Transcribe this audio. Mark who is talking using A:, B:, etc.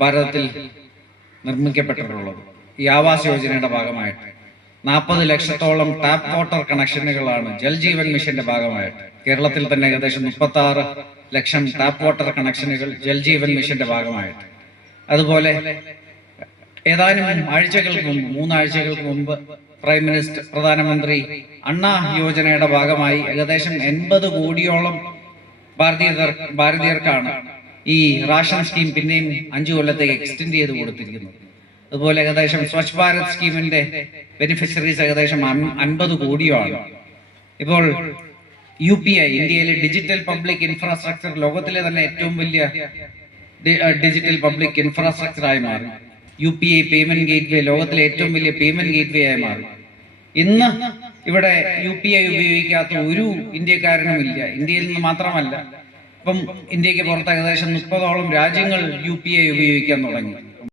A: ഭാരതത്തിൽ നിർമ്മിക്കപ്പെട്ടിട്ടുള്ളത്. ഈ ആവാസ് യോജനയുടെ ഭാഗമായിട്ട് നാൽപ്പത് ലക്ഷത്തോളം ടാപ്പ് വാട്ടർ കണക്ഷനുകളാണ് ജൽജീവൻ മിഷന്റെ ഭാഗമായിട്ട്. കേരളത്തിൽ തന്നെ ഏകദേശം മുപ്പത്തി ആറ് ലക്ഷം ടാപ്പ് വാട്ടർ കണക്ഷനുകൾ ജൽജീവൻ മിഷന്റെ ഭാഗമായിട്ട്. അതുപോലെ ഏതാനും ആഴ്ചകൾക്ക് മുമ്പ് മൂന്നാഴ്ചകൾക്ക് മുമ്പ് പ്രൈം മിനിസ്റ്റർ പ്രധാനമന്ത്രി അണ്ണാ യോജനയുടെ ഭാഗമായി ഏകദേശം എൺപത് കോടിയോളം ഭാരതീയർ ഭാരതീയർക്കാണ് ഈ റാഷൻ സ്കീം പിന്നെയും അഞ്ചു കൊല്ലത്തേക്ക് എക്സ്റ്റെൻഡ് ചെയ്ത് കൊടുത്തിരിക്കുന്നു. അതുപോലെ ഏകദേശം സ്വച്ഛ് ഭാരത് സ്കീമിന്റെ ബെനിഫിഷ്യറീസ് ഏകദേശം അൻ- അൻപത് കോടിയാണ് ഇപ്പോൾ യു പി ഐ ഇന്ത്യയിലെ ഡിജിറ്റൽ പബ്ലിക് ഇൻഫ്രാസ്ട്രക്ചർ ലോകത്തിലെ തന്നെ ഏറ്റവും വലിയ ഡിജിറ്റൽ പബ്ലിക് ഇൻഫ്രാസ്ട്രക്ചർ ആയി മാറി. U P I payment gateway ലോകത്തിലെ ഏറ്റവും വലിയ പേയ്മെന്റ് ഗേറ്റ് വേ ആയി മാറി. ഇന്ന് ഇവിടെ യു പി ഐ ഉപയോഗിക്കാത്ത ഒരു ഇന്ത്യക്കാരനും ഇല്ല ഇന്ത്യയിൽ നിന്ന് മാത്രമല്ല ഇപ്പം ഇന്ത്യയ്ക്ക് പുറത്ത് ഏകദേശം മുപ്പതോളം രാജ്യങ്ങൾ യു പി ഐ ഉപയോഗിക്കാൻ തുടങ്ങി.